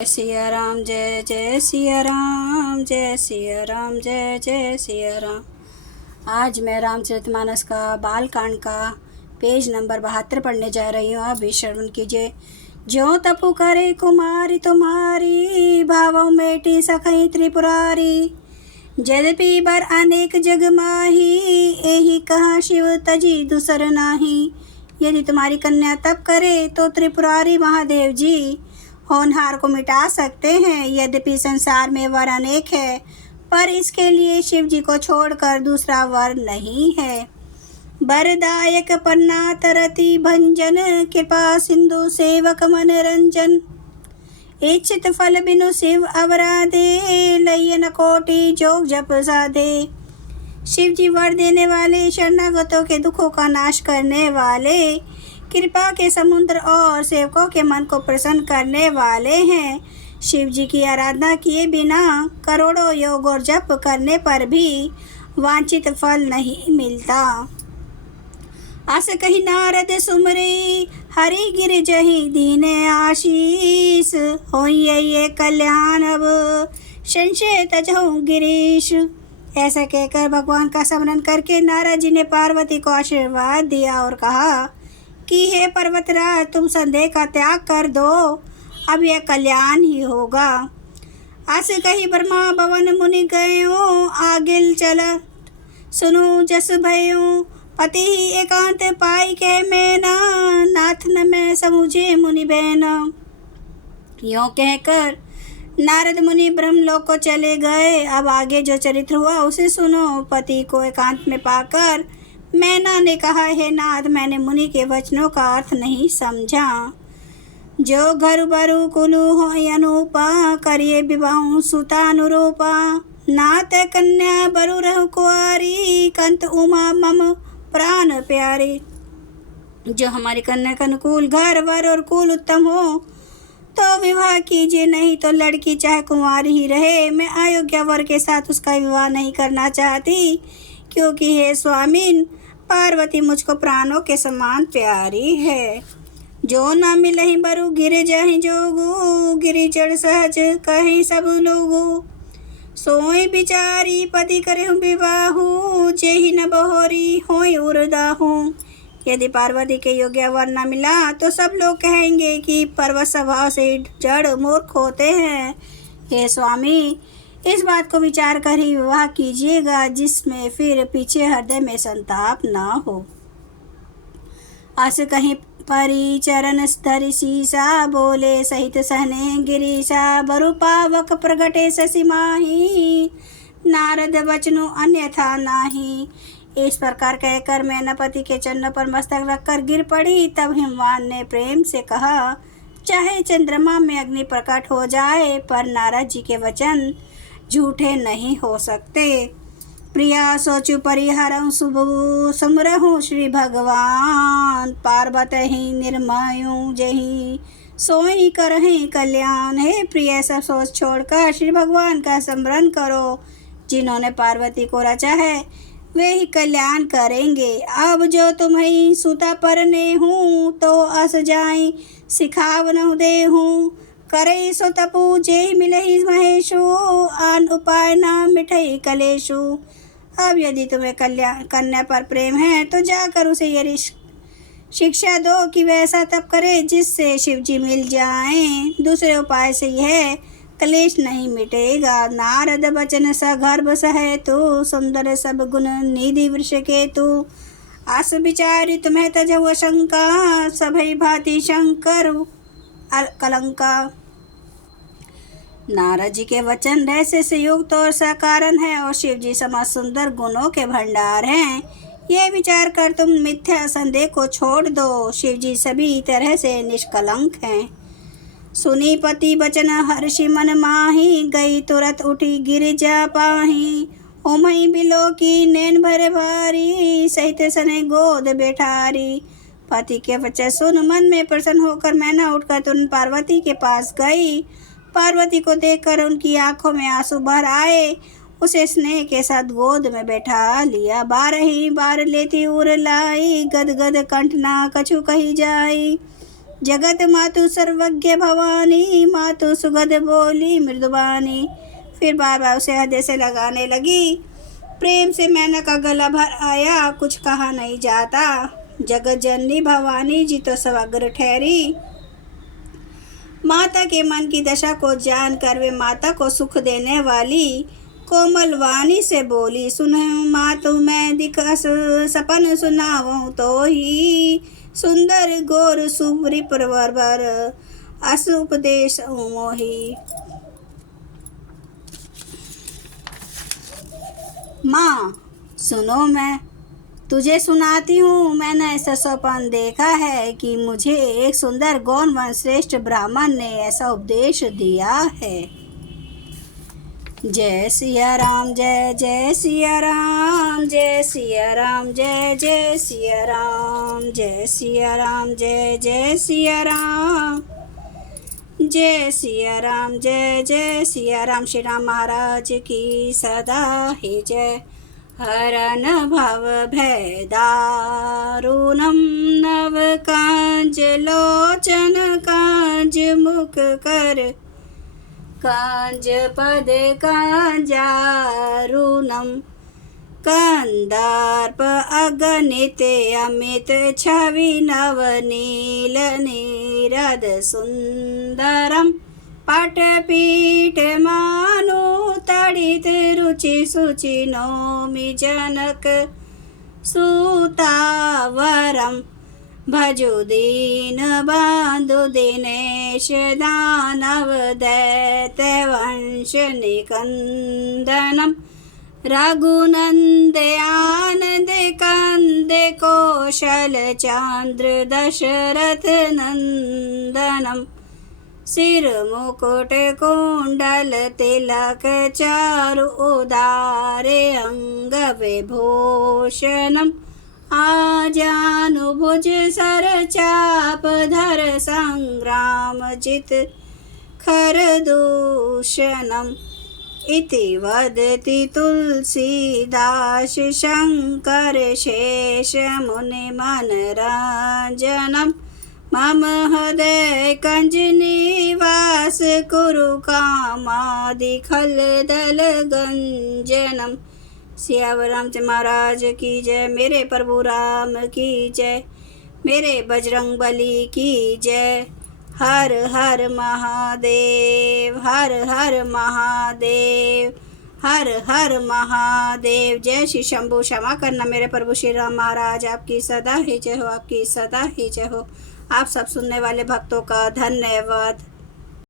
सिया राम जय जय सिया राम, जय सिया राम जय जय सिया राम। आज मैं रामचरितमानस का बालकांड का पेज नंबर 72 पढ़ने जा रही हूँ। आप भी श्रवण कीजिए। ज्यों तपु करे कुमारी तुम्हारी, भावों मेटी सखई त्रिपुरारी। यद्यपि बर अनेक जग माही, एही कहा शिव तजी दूसर नाही। यदि तुम्हारी कन्या तप करे तो त्रिपुरारी महादेव जी होनहार को मिटा सकते हैं। यद्यपि संसार में वर अनेक है, पर इसके लिए शिव जी को छोड़कर दूसरा वर नहीं है। वरदायक पन्ना तरति भंजन, कृपा सिंधु सेवक मनरंजन। इच्छित फल बिनु शिव अवराधे, लयन कोटि जोग जप साधे। शिव जी वर देने वाले, शरणागतों के दुखों का नाश करने वाले, कृपा के समुद्र और सेवकों के मन को प्रसन्न करने वाले हैं। शिव जी की आराधना किए बिना करोड़ों योग और जप करने पर भी वांछित फल नहीं मिलता। अस कही नारद सुमरे, हरि गिर जहि दीने आशीष। होइए ये कल्याण अब, संशय तजहु गिरीश। ऐसा कहकर भगवान का स्मरण करके नारद जी ने पार्वती को आशीर्वाद दिया और कहा कि हे पर्वतराज, तुम संदेह का त्याग कर दो, अब यह कल्याण ही होगा। अस कही ब्रह्मा भवन मुनि गयो, आगिल चला सुनु जस भयो। पति ही एकांत पाई के मैना, नाथ न मैं समुझे मुनि बहना। यों कहकर नारद मुनि ब्रह्मलोक को चले गए। अब आगे जो चरित्र हुआ उसे सुनो। पति को एकांत में पाकर मैना ने कहा, हे नाथ, मैंने मुनि के वचनों का अर्थ नहीं समझा। जो घर बरु कुलु हो अनुपा, करिए विवाह सुतानुरूपा। नाथ कन्या बरु रहु कुआरी, कंत उमा मम प्राण प्यारी। जो हमारी कन्या का अनुकूल घर वर और कुल उत्तम हो तो विवाह कीजिए, नहीं तो लड़की चाहे कुंवारी ही रहे। मैं अयोग्य वर के साथ उसका विवाह नहीं करना चाहती, क्योंकि हे स्वामिन, पार्वती मुझको प्राणों के समान प्यारी है। जो न मिलहि बरु गिर जाहि जोगु, गिरि चढ़ सहज कहीं सब लोगु। सोई बिचारी पति करहु विवाहु, जेहि न बहोरी होई उरदाहु। यदि पार्वती के योग्य वर न मिला तो सब लोग कहेंगे कि पर्वत स्वभाव से जड़ मूर्ख होते हैं। हे स्वामी, इस बात को विचार कर ही विवाह कीजिएगा, जिसमें फिर पीछे हृदय में संताप न हो। अस कहीं परी चरण धरि सीसा, बोले सहित सहने गिरीशा। बरु पावक प्रगटे शशि माही, नारद वचनु अन्यथा नाही। इस प्रकार कहकर मैना पति के चरणों पर मस्तक रखकर गिर पड़ी। तब हिमवान ने प्रेम से कहा, चाहे चंद्रमा में अग्नि प्रकट हो जाए, पर नारद जी के वचन झूठे नहीं हो सकते। प्रिया सोचु परिहरं शुभ सुमरहु श्री भगवान। पार्वत ही निर्मयु जही, सोई करहि कल्याण। हे प्रिय, सब सोच छोड़कर श्री भगवान का स्मरण करो। जिन्होंने पार्वती को रचा है वे ही कल्याण करेंगे। अब जो तुम्हें सुता परने हूँ, तो अस जाई सिखावनहु देहूँ। करे सो तपु जेहि मिलहि महेशु, आन उपाय ना मिठई कलेशु। अब यदि तुम्हें कन्या पर प्रेम है तो जाकर उसे ये शिक्षा दो कि वैसा तप करे जिससे शिव जी मिल जाएं। दूसरे उपाय से यह कलेश नहीं मिटेगा। नारद बचन सगर्भ सहेतु, सुंदर सब गुण निधि वृष केतु। आस विचारि तुम्हें तजहु शंका, सभई भांति शंकर कलंका। नारद जी के वचन रहस्य से युक्त और सकारण है, और शिव जी समा सुंदर गुणों के भंडार हैं। ये विचार कर तुम मिथ्या संदेह को छोड़ दो। शिव जी सभी तरह से निष्कलंक हैं। सुनी पति बचन हर्षि मन माही, गई तुरत उठी गिरिजा पाही। ओमई बिलो की नैन भर भारी, सहित सने गोद बैठारी। पति के वचन सुन मन में प्रसन्न होकर मैना उठकर तुरंत पार्वती के पास गई। पार्वती को देखकर उनकी आंखों में आंसू भर आए। उसे स्नेह के साथ गोद में बैठा लिया। 12 बार लेती उर लाई, गद गद कंठ ना कछु कही जाई। जगत मातु सर्वज्ञ भवानी, मातु सुगध बोली मृदुबानी। फिर बार बार उसे हृदय से लगाने लगी। प्रेम से मैना का गला भर आया, कुछ कहा नहीं जाता। जगत जननी भवानी जी तो समग्र ठहरी। माता के मन की दशा को जानकर वे माता को सुख देने वाली कोमल वाणी से बोली, सुन मातु मैं दिख सपन सुनाऊं तो ही, सुंदर गोर सुब्री परवर अस उपदेश मोही। माँ सुनो, मैं तुझे सुनाती हूँ। मैंने ऐसा स्वप्न देखा है कि मुझे एक सुंदर गौरवंश श्रेष्ठ ब्राह्मण ने ऐसा उपदेश दिया है। जय सिया राम, जय जय सिया राम, जय सिया राम, जय जय सिया राम, जय सिया राम, जय जय सिया राम, जय सिया राम, जय जय सिया राम। श्री राम महाराज की सदा ही जय। हरन भव भय दारुणम, नव कांज लोचन कांज मुख कर, कांज पद कांजारुणम, कंदार्प अगणित अमित छवि नवनील नीरद सुंदरम, पटपीठ मानु तड़ित रुचि सुचि नौमि जनक सुतावरम, भजु दीन बंधु दिनेश दानव दैत्य वंश निकंदनम, रघुनंद आनंद कंद कौशल चंद्र दशरथ नंदनम, सिर मुकुट कुंडल तिलक चारु उदारे अंग विभूषणम, आजानुभुज सर चाप धर संग्राम जित खरदूषणम, इति वदति तुलसीदास शंकर शेष मुनि मनरंजनम, मम हृदय कंज निवास कुरु कामादि खलदल गंजनम। सियावर रामचंद्र महाराज की जय। मेरे प्रभु राम की जय। मेरे बजरंग बली की जय। हर हर महादेव, हर हर महादेव, हर हर महादेव। जय श्री शंभु। क्षमा करना मेरे प्रभु श्री राम महाराज, आपकी सदा ही जय हो, आपकी सदा ही जय हो। आप सब सुनने वाले भक्तों का धन्यवाद।